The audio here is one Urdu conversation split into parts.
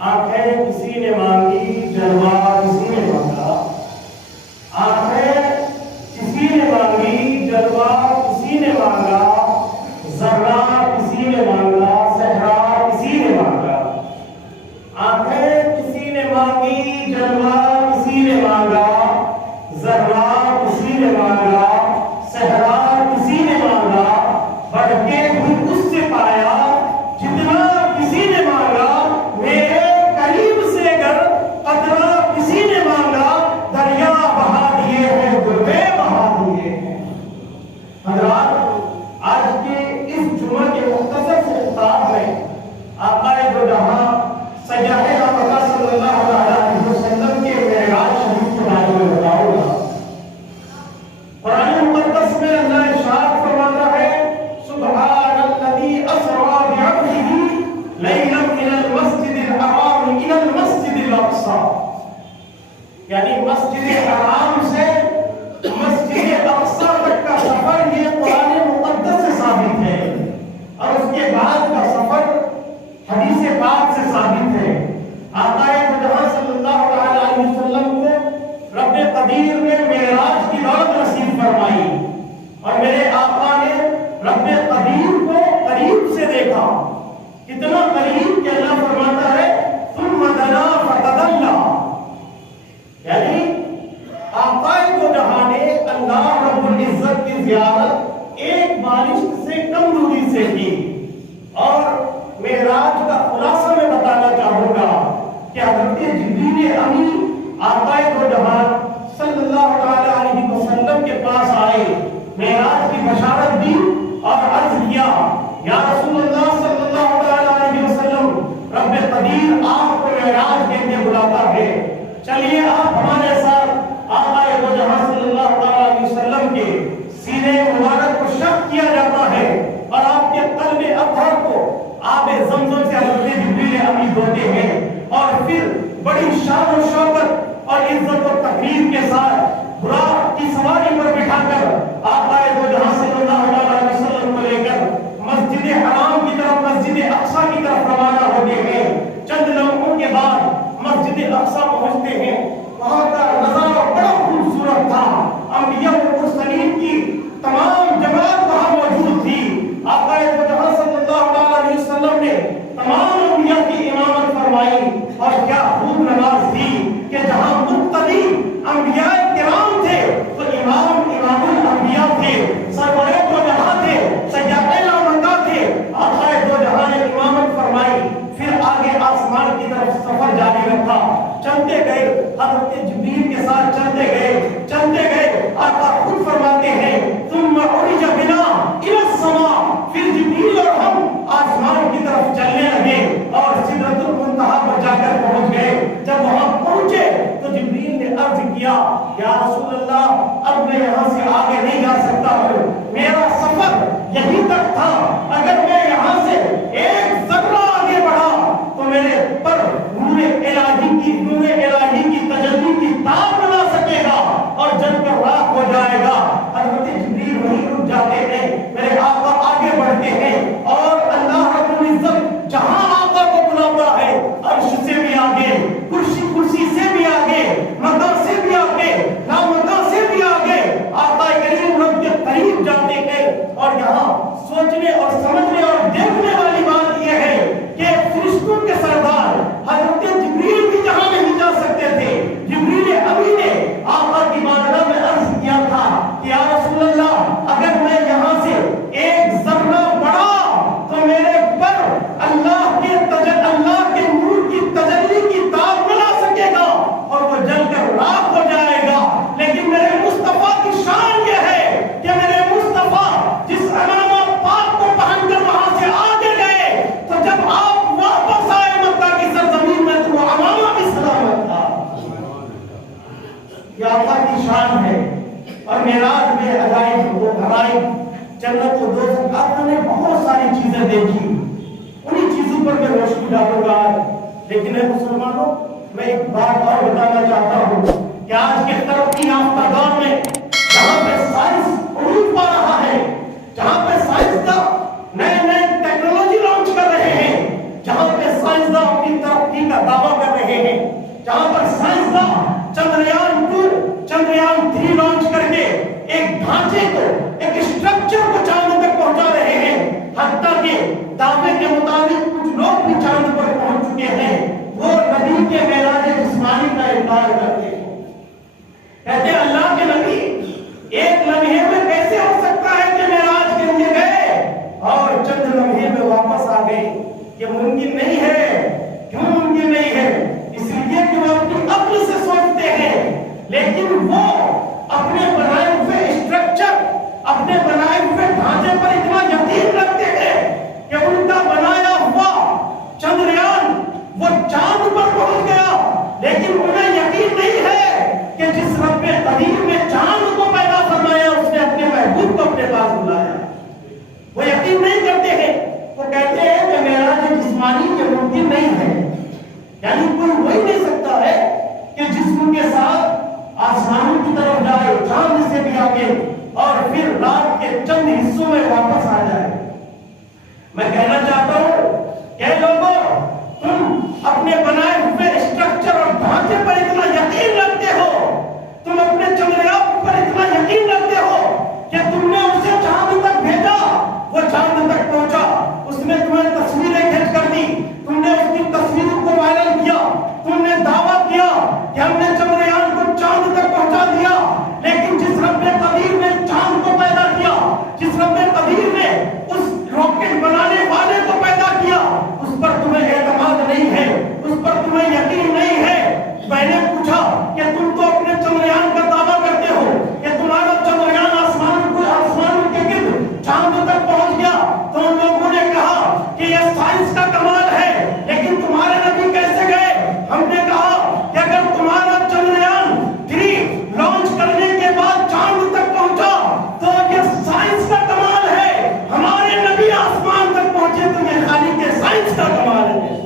آنکھیں کسی نے مانگی جلوہ کسی نے مانگا، آنکھیں کسی نے مانگی جلوہ کسی نے مانگا، ذرہ کسی نے مانگا، صحرا کسی نے مانگا۔ آنکھیں کسی نے مانگی جلوہ کسی نے مانگا، ذرہ کسی نے مانگا، صحرا کسی نے مانگا، بڑھ کے بھی اس سے پایا جتنا کسی نے مانگا، میرے قریب سے اگر قطرہ کسی نے مانگا، دریا بہا دیے ہیں دربے بہا دیے ہیں۔ حضرات، آج کے اس جمعہ کے مختصر سے خطاب میں آقا دو جہاں سیاح مکہ صلی اللہ علیہ وسلم کے معراج شریف کے بارے میں بتاؤں گا۔ قرآن مقدس میں اللہ ارشاد فرماتا ہے، سبحان الذی اسری بعبدہ لیلا من المسجد الحرام الی المسجد الاقصی، یعنی مسجد حرام سے مسجد اقصی تک کا سفر یہ قرآن مقدس سے ثابت ہے، اور اس کے بعد کا سفر حدیث پاک سے ثابت ہے۔ آقا جہاں صلی اللہ علیہ وسلم کو رب قدیر نے معراج کی دولت نصیب فرمائی، اور میرے آقا نے رب قدیر کو قریب سے دیکھا، کتنا قریب کہ اللہ فرماتا ہے ثم دنا فتدلی، یعنی آقا کو جہاں نے اللہ رب العزت کی زیارت ایک بارش سے کم دوری سے کی۔ اور معراج کا خلاصہ میں بتانا چاہوں گا کہ حضرت جبریل امین آقا دو جہاں صلی اللہ علیہ وسلم کے پاس آئے، معراج کی بشارت دی اور عرض کیا، یا رسول اللہ صلی اللہ علیہ وسلم، رب قدیر آپ کو معراج کے لیے بلاتا ہے، چلیے آپ ہمارے ساتھ۔ آقا دو جہاں صلی اللہ علیہ وسلم کے سینے مبارک کو شق کیا جاتا ہے، اور آپ کے قلب اطہر کو آب زمزم سے حضرت جبریل امین دھوتے ہیں، اور پھر بڑی شان و شوکت اور عزت و تکریم کے ساتھ براق کی سواری پر بٹھا کر آقا دو جہاں صلی اللہ علیہ وسلم کو لے کر مسجد حرام کی طرف، مسجد اقصی کی طرف روانہ ہوتے ہیں۔ چند لمحوں کے بعد مسجد اقصی پہنچتے ہیں، وہاں کا نظارہ بڑا خوبصورت تھا، انبیاء و مرسلین کی تمام جماعت وہاں موجود تھی۔ آقا دو جہاں صلی اللہ علیہ وسلم نے تمام انبیاء کی امامت فرمائی، اور کیا خوب نماز دی کہ جہاں مقتدی انبیاء کرام تھے تو امام الانبیاء تھے، سرور دو جہاں تھے، سیاح مکہ تھے۔ آقا دو جہاں نے امامت فرمائی، پھر آگے آسمان کی طرف سفر جاری رکھا، چلتے گئے، حضرت جبریل کے ساتھ چلتے گئے، چلتے گئے۔ آقا خود فرماتے ہیں ثم عرج بنا الی السماء، پھر جبریل اور ہم آسمان کی طرف چلنے لگے اور سدرۃ المنتہا پر جا کر پہنچ گئے۔ جب وہاں پہنچے تو جبریل نے عرض کیا، یا رسول اللہ، اب میں یہاں سے آگے نہیں جا سکتا ہوں، میرا سفر یہیں تک تھا، اگر میں یہاں سے ایک ذرہ آگے بڑھا تو میرے پر نور الہی کی تجلی کی تاب بنا سکے گا اور جل کر راکھ ہو جائے گا۔ حضرت جبریل وہیں رک جاتے ہیں، میرے آقا آگے بڑھتے ہیں، اور اللہ رب العزت جہاں آقا کو بلاتا ہے، عرش سے بھی آگے، کرسی سے بھی آگے، مکہ سے بھی آگے، لامکہ سے بھی آگے، آقا کریم رب کے قریب جاتے ہیں۔ اور یہاں سوچنے اور سمجھنے اور دیکھنے والی بات یہ ہے کہ فرشتوں کے سردار حضرت جبریل بھی جہاں نہیں جا سکتے تھے، جبریل امین نے آقا کی بارگاہ میں عرض کیا تھا کہ یا رسول اللہ، اگر میں یہاں سے ایک ذرہ بڑھا تو میرے پر اللہ کے نور کی تجلی کی تاب بنا سکے گا اور وہ جل کر راکھ ہو جائے گا۔ لیکن میرے مصطفیٰ کی شان یہ ہے کہ میرے مصطفیٰ جس امامہ پاک کو پہن کر وہاں سے آگے گئے، تو جب آپ واپس آئے مکہ کی سرزمین میں تو وہ امامہ بھی سلامت تھا۔ یہ آقا کی شان ہے۔ اور معراج میں عجائب و غرائب، جنت و دوزخ، آپ نے بہت ساری چیزیں دیکھی، انہی چیزوں پر میں روشنی ڈالوں گا۔ لیکن اے مسلمانوں، میں ایک بات اور بتانا چاہتا ہوں کہ آج کے ترقی یافتہ دور میں جہاں پہ سائنس عروج پا رہا ہے، جہاں پہ سائنسداں نئے ٹیکنالوجی لانچ کر رہے ہیں، جہاں پہ سائنسداں اپنی ترقی کا دعویٰ کر رہے ہیں، جہاں پر سائنسداں چندریان-2 چندریان-3 لانچ کر کے ایک ڈھانچے کو، ایک اسٹرکچر کو چاند تک پہنچا رہے ہیں، حتیٰ کہ دعوے کے مطابق کچھ لوگ بھی چاند پر پہنچ چکے ہیں، وہ نبی کے معراج جسمانی کا انکار کرتے ہیں، کہتے ہیں اللہ کے نبی ایک لمحے میں کیسے ہو سکتا ہے کہ معراج کے لیے گئے اور چند لمحے میں واپس آ گئے؟ یہ ممکن نہیں ہے۔ کیوں ممکن نہیں ہے؟ اس لیے کہ وہ اپنی عقل سے سوچتے ہیں، لیکن وہ اپنے بنائے ہوئے اسٹرکچر، اپنے بنائے ہوئے ڈھانچے پر اتنا یقین رکھتے ہیں کہ ان کا بنایا ہوا چندریان وہ چاند پر پہنچ گیا، لیکن انہیں یقین نہیں ہے کہ جس رب قدیر نے چاند کو پیدا فرمایا اس نے اپنے محبوب کو اپنے پاس بلایا۔ وہ یقین نہیں کرتے ہیں، وہ کہتے ہیں کہ معراج جسمانی کے ممکن نہیں ہے، یعنی کوئی وہی نہیں سکتا ہے کہ جسم کے ساتھ آسمانوں کی طرف جائے، چاند سے بھی آگے، اور پھر رات کے چند حصوں میں واپس آ جائے۔ میں کہنا چاہتا ہوں کہ لوگوں، تم اپنے بنائے ہوئے اسٹرکچر اور ڈھانچے پر اتنا یقین رکھتے ہو، تم اپنے چندریان پر اتنا یقین رکھتے ہو کہ تم نے اسے چاند تک بھیجا، وہ چاند تک پہنچا، اس نے تمہیں تصویریں کھینچ کر دی، تم نے اس کی تصویروں کو وائرل کیا، تم نے دعویٰ کیا کہ ہم نے چندریان کو چاند تک پہنچا دیا، لیکن جس رب قدیر نے چاند کو پیدا کیا، جس رب قدیر نے اس راکٹ بنانے والے کو پیدا کیا، اس پر تمہیں اعتماد نہیں ہے، اس پر تمہیں یقین نہیں ہے۔ میں نے پوچھا کہ تم تو اپنے چندریان کا دعویٰ کرتے ہو کہ تمہارا چندریان آسمان کے گرد چاند تک پہنچ گیا، تو ان لوگوں نے کہا کہ یہ سائنس کا کمال ہے، لیکن تمہارے نبی کیسے گئے؟ ہم نے کہا کہ اگر تمہارا چندریان-3 لانچ کرنے کے بعد چاند تک پہنچا تو یہ سائنس کا کمال ہے، ہمارے نبی آسمان تک پہنچے تو یہ خالق کے سائنس کا کمال ہے،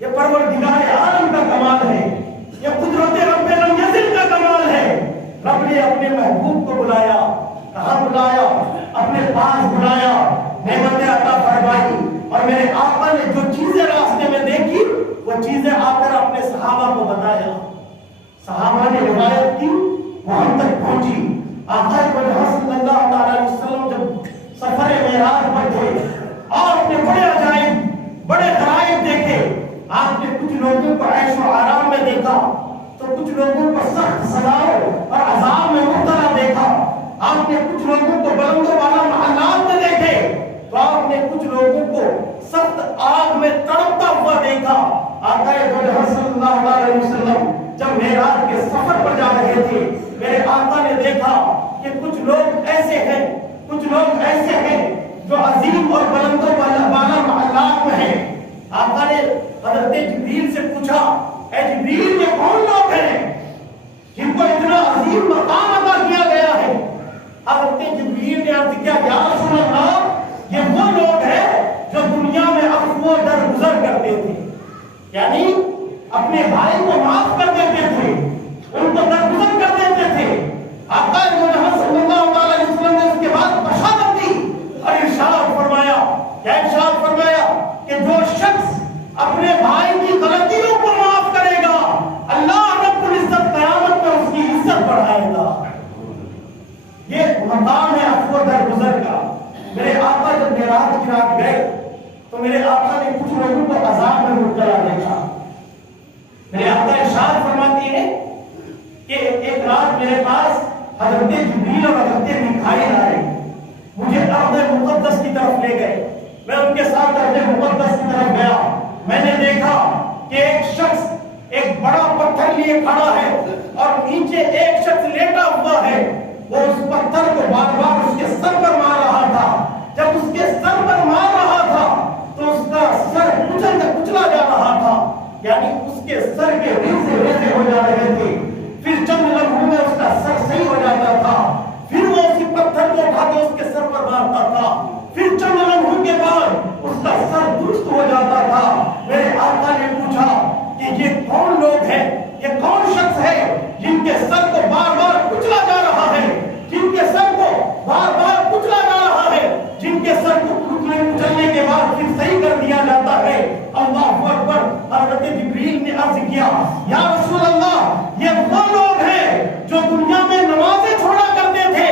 یہ پروردگار عالم کا کمال ہے، یہ قدرت رب لم یزل کا کمال ہے۔ رب نے اپنے محبوب کو بلایا، کہاں بلایا؟ اپنے پاس بلایا، نعمتیں عطا فرمائی، اور میرے آقا نے جو چیزیں راستے میں دیکھی وہ چیزیں آ کر اپنے صحابہ کو بتایا، صحابہ نے روایت کی، وہ ہم تک پہنچی۔ آقا صلی اللہ علیہ وسلم جب سفر معراج پر تھے اور اپنے بڑے عجائب، بڑے غرائب دیکھے، آپ نے کچھ لوگوں کو عیش و آرام میں دیکھا تو کچھ لوگوں کو سخت سزاؤں اور عذاب میں مبتلا دیکھا، آپ نے کچھ لوگوں کو بلند و بالا محلات میں دیکھے تو آپ نے کچھ لوگوں کو سخت آگ میں تڑپتا ہوا دیکھا۔ آقا صلی اللہ علیہ وسلم جب معراج کے سفر پر جا رہے تھے، میرے آقا نے دیکھا کہ کچھ لوگ ایسے ہیں، کچھ لوگ ایسے ہیں جو عظیم اور بلند و بالا محلات میں ہیں۔ آقا نے حضرت جبریل سے پوچھا، اے جبریل یہ کون لوگ ہیں جن کو اتنا عظیم مقام عطا کیا گیا ہے؟ حضرت جبریل نے عرض کیا، یا رسول اللہ یہ وہ لوگ ہیں جو دنیا میں عفو و درگزر کرتے تھے، یعنی اپنے بھائی کو معاف کر دیتے تھے، ان کو درگزر کر دیتے تھے۔ آقا محمد صلی اللہ علیہ وسلم نے اس کے بعد بشارت دی اور ارشاد فرمایا، کیا ارشاد فرمایا کہ جو شخص اپنے بھائی کی غلطیوں کو معاف کرے گا، اللہ رب العزت قیامت میں اس کی عزت بڑھائے گا۔ یہ مقام ہے عفو درگزر کا۔ میرے آقا جب معراج کی رات گئے تو میرے آقا نے کچھ لوگوں کو عذاب میں مبتلا دیکھا۔ میرے آقا ارشاد فرماتے ہیں کہ ایک رات میرے پاس حضرت جبریل اور حضرت میکائیل آئے، مجھے ارض مقدس کی طرف لے گئے، میں ان کے ساتھ ارض مقدس کی طرف گیا، میں نے دیکھا کہ ایک شخص ایک بڑا پتھر لیے کھڑا ہے اور نیچے ایک شخص لیٹا ہوا ہے، وہ اس پتھر کو بار بار اس کے سر پر مار رہا تھا۔ جب اس کے سر پر مار رہا تھا تو اس کا سر کچلا جا رہا تھا، یعنی اس کے سر کے ریزے ہو جا رہے تھے، پھر چند لمحوں میں اس کا سر صحیح ہو جاتا تھا، پھر وہ اسی پتھر کو اٹھا کے اس کے سر پر مارتا تھا، پھر چند لمحوں کے بعد اس کا سر درست ہو جاتا تھا۔ میرے آقا نے پوچھا کہ یہ کون لوگ ہیں، یہ کون شخص ہے جن کے سر کو بار بار کچلا جا رہا ہے، جن کے سر کو بار بار کچلا جا رہا ہے، جن کے سر کو کچلنے کے بعد پھر صحیح کر دیا جاتا ہے۔ اللہ اکبر۔ حضرت جبریل نے عرض کیا یا رسول اللہ یہ وہ لوگ ہیں جو دنیا میں نمازیں چھوڑا کرتے تھے،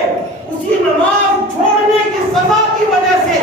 اسی نماز چھوڑنے کی سزا کی وجہ سے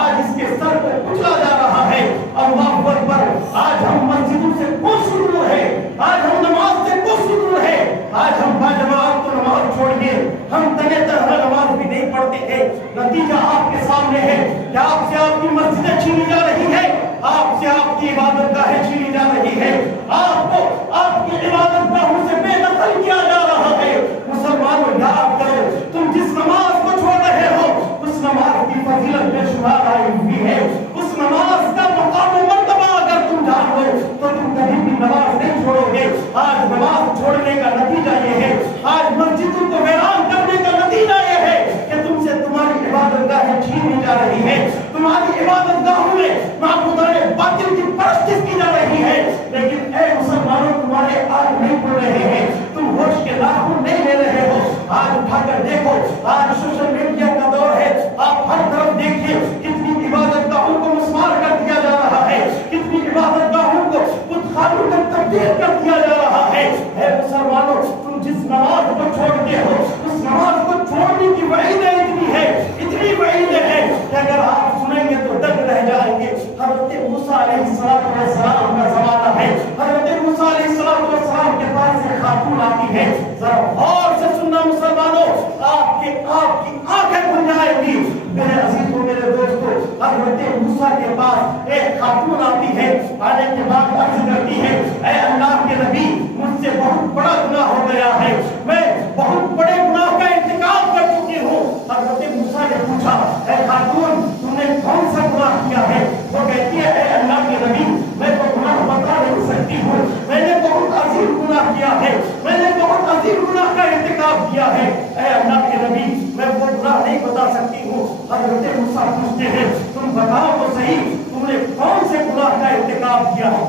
آج اس کے سر کو کچلا جا رہا ہے۔ اللہ اکبر، آج ہم مسجدوں سے خوش دور ہے، آج ہم نماز سے خوش دور ہے، آج ہم باجماعت تو نماز چھوڑیے، ہم تنہ تنہا نماز بھی نہیں پڑھتے ہیں۔ نتیجہ آپ کے سامنے ہے کہ آپ سے آپ کی مسجدیں چھینی جا رہی ہے، آپ سے آپ کی عبادت گاہیں چھینی جا رہی ہے، آپ کو آپ کی عبادت گاہوں سے بے دخل کیا جا رہا ہے۔ مسلمانوں یاد کرو، تم جس نماز کو چھوڑ رہے ہو اس نماز کی فضیلت بے شمار آئی ہوئی ہے، اس نماز کا مقام و مرتبہ اگر تم جان لو تو تم کبھی بھی نماز نہیں چھوڑو گے۔ آج نماز چھوڑنے کا نتیجہ یہ ہے، آج مسجدوں کو ویران کرنے کا نتیجہ یہ ہے کہ تم سے تمہاری عبادت گاہیں چھینی جا رہی ہے، تمہاری عبادت گاہوں میں معبودان باطل کی پرستش کی جا رہی ہے۔ لیکن اے مسلمانوں، تمہارے آنکھ نہیں کھل رہے ہیں، تم ہوش کے ناخن نہیں لے رہے ہو۔ آج اٹھا کر دیکھو، آج سوشل میڈیا کا دور ہے، آپ ہر طرف دیکھیے کتنی عبادت گاہوں کو مسمار کر دیا جا رہا ہے، کتنی عبادت گاہوں کو بت خانوں میں تبدیل کر دیا جا رہا ہے۔ اے مسلمانوں، تم جس نماز کو چھوڑتے ہو اس نماز کو چھوڑنے کی وعیدیں اتنی ہے، اتنی وعیدیں ہیں کہ اگر آپ سنیں گے تو دنگ رہ جائیں گے۔ حضرت موسیٰ علیہ السلام کا زمانہ ہے، حضرت موسیٰ علیہ السلام کے پاس ایک خاتون آتی ہے، ذرا غور سے سننا مسلمانوں، آپ کی آنکھیں کھل جائیں گی۔ میرے عزیزوں، میرے دوستوں، حضرت موسیٰ کے پاس ایک خاتون آتی ہے، آنے کے بعد عرض کرتی ہے اے اللہ کے نبی، مجھ سے بہت بڑا گناہ ہو گیا ہے، میں بہت بڑے گناہ کا ارتکاب کر چکی ہوں۔ حضرت موسیٰ نے پوچھا اے خاتون تم نے کون سا گناہ کیا ہے؟ وہ کہتی ہے اے اللہ کے نبی، میں تو گناہ بتا نہیں سکتی ہوں، میں نے بہت عظیم گناہ کیا ہے، میں نے بہت عظیم گناہ کا ارتکاب کیا ہے۔ اے اللہ کے نبی، میں وہ گناہ نہیں بتا سکتی ہوں۔ حضرت موسیٰ پوچھتے ہیں تم بتاؤ تو صحیح، تم نے کون سے گناہ کا ارتکاب کیا ہے؟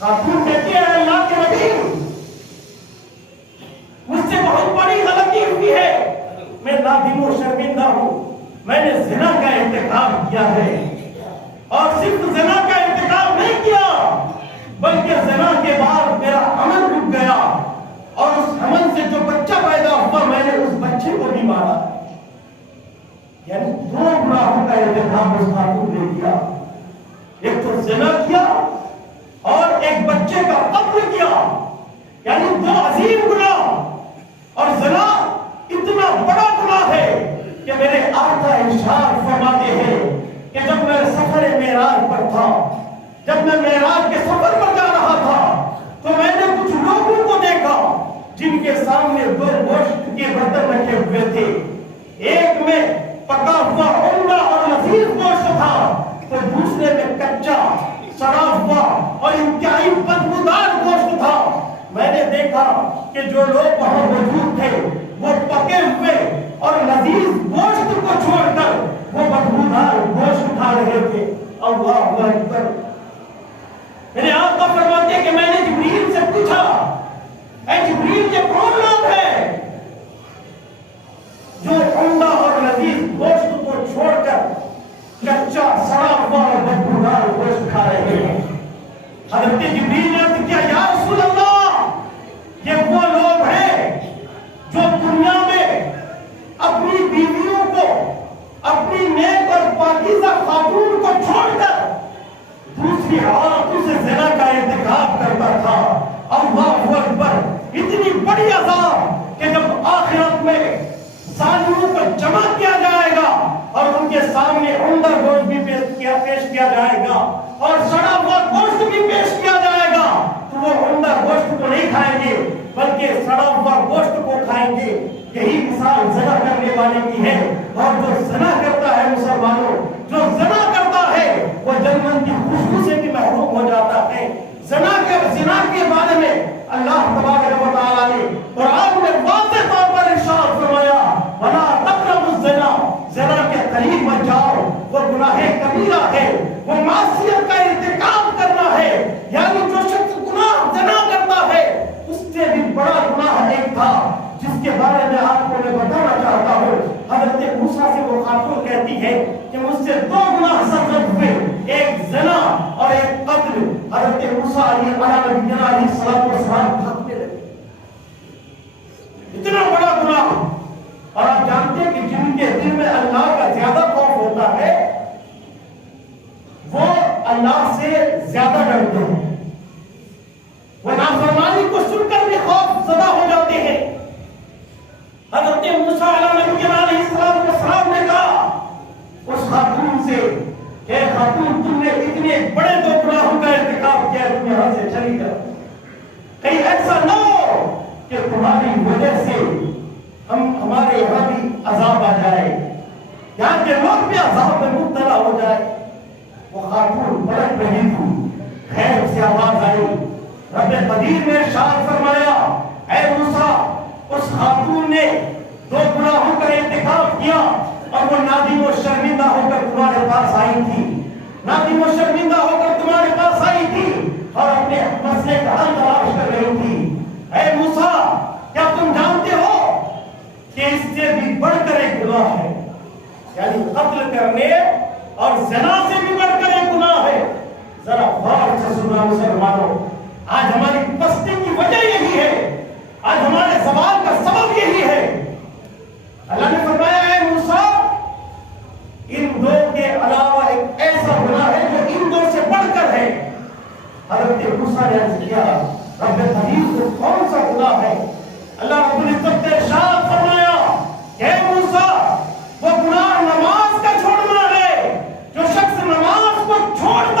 خاتون کہتی ہے اے اللہ کے نبی، مجھ سے بہت بڑی غلطی ہوئی ہے، میں نادم و شرمندہ ہوں، میں نے زنا کا ارتکاب کیا ہے، اور صرف زنا کا ارتکاب نہیں کیا بلکہ زنا کے بعد میرا عمل رک گیا، اور اس عمل سے جو بچہ پیدا ہوا میں نے اس بچے کو بھی مارا۔ یعنی دو گناہوں کا ارتکاب اس خاتون نے کیا، ایک تو زنا کیا اور ایک بچے کا قتل کیا، یعنی دو عظیم گناہ۔ اور زنا اتنا بڑا گناہ ہے کہ میرے آقا ارشاد فرماتے ہیں کہ جب میں سفر معراج پر تھا، جب میں معراج کے سفر پر جا رہا تھا تو میں نے کچھ لوگوں کو دیکھا جن کے سامنے دو گوشت کے برتن رکھے ہوئے تھے، ایک میں پکا ہوا عمدہ اور لذیذ گوشت تھا تو دوسرے میں کچا سڑا ہوا اور انتہائی بدبودار گوشت تھا۔ میں نے دیکھا کہ جو لوگ وہاں موجود تھے وہ پکے ہوئے اور لذیذ گوشت کو چھوڑ کر وہ بدبودار گوشت کھا رہے تھے۔ اللہ اکبر۔ میرے آقا فرماتے ہیں کہ میں نے جبریل سے پوچھا اے جبریل یہ کون لوگ ہیں جو عمدہ اور لذیذ گوشت کو چھوڑ کر کچا سڑا ہوا اور بدبودار گوشت کھا رہے ہیں؟ حضرت جبریل نے عرض کیا یا رسول اللہ، یہ وہ لوگ ہیں جو دنیا میں اپنی بیویوں کو، اپنی نیک اور پاکیزہ خاتون کو چھوڑ کر دوسری عورتوں سے زنا کا ارتکاب کرتا تھا۔ اللہ اکبر۔ اتنی بڑی عذاب کہ جب آخرت میں ظالموں کو جمع کیا جائے گا اور ان کے سامنے عمدہ گوشت بھی پیش کیا جائے گا اور سڑا ہوا گوشت بھی پیش کیا جائے گا تو وہ عمدہ گوشت کو نہیں کھائیں گے بلکہ سڑا ہوا گوشت کو کھائیں گے۔ یہی مثال زنا کرنے والے کی ہے، اور جو زنا کرتا ہے مسلمانوں، جو زنا کرتا ہے وہ جنت کی خوشبو سے بھی محروم ہو جاتا ہے۔ زنا کے بارے میں اللہ تبارک و تعالیٰ نے قرآن میں واضح طور پر ارشاد فرمایا وَلَا تَقْرَبُوا الزِّنَا، زنا کے قریب مت جاؤ، وہ گناہ کبیرہ ہے، وہ معصیت کا ارتکاب کرنا ہے۔ یعنی جو شخص گناہ زنا کرتا ہے اس سے بھی بڑا گناہ ایک تھا جس کے بارے میں آپ کو میں بتانا چاہتا ہوں۔ حضرت موسیٰ سے وہ خاتون کہتی ہے کہ مجھ سے دو گناہ سرزد ہوئے، ایک زنا اور ایک قتل۔ حضرت موسیٰ علیہ السلام بھاگنے لگے. اتنا بڑا گناہ. اور آپ جانتے ہیں کہ جن کے دل میں اللہ کا زیادہ خوف ہوتا ہے وہ اللہ سے زیادہ ڈرتے ہیں. وہ نافرمانی کو سن کر بھی خوف زدہ ہو جاتے ہیں. حضرت موسیٰ علیہ السلام نے کہا اس خاتون سے کہ خاتون تم نے اتنے بڑے دو گناہوں کا ارتکاب کیا تم یہاں سے چلی جاؤ. کہیں ایسا نہ ہو کہ تمہاری وجہ سے ہمارے یہاں بھی عذاب آ جائے, یہاں کے لوگ بھی عذاب میں مبتلا ہو جائے. وہ خاتون پلٹ رہی تھی, خیر سے آواز آئی. رب قدیر نے ارشاد فرمایا اے موسیٰ اس خاتون نے دو گناہوں کا ارتکاب کیا اور وہ نادم و شرمندہ ہو کر تمہارے پاس آئی تھی, نادم و شرمندہ ہو کر تمہارے پاس آئی تھی اور اپنے مسئلے کا حل تلاش کر رہی تھی. اے موسیٰ کیا تم جانتے ہو کہ اس سے بھی بڑھ کر ایک گناہ ہے, یعنی قتل کرنے اور زنا سے بھی بڑھ کر ایک گناہ ہے. ذرا غور سے سننا مسلمانوں, آج ہماری پستی کی وجہ یہی ہے, آج ہمارے زوال کا سبب یہی ہے. اللہ نے فرمایا اے موسیٰ ان دو کے علاوہ ایک ایسا گناہ ہے جو ان دو سے بڑھ کر ہے. حضرت موسیٰ نے عرض کیا رب قدیر کو کون سا گناہ ہے؟ اللہ رب العزت نے ارشاد فرمایا اے موسیٰ وہ گناہ نماز کا چھوڑنا ہے. جو شخص نماز کو چھوڑتا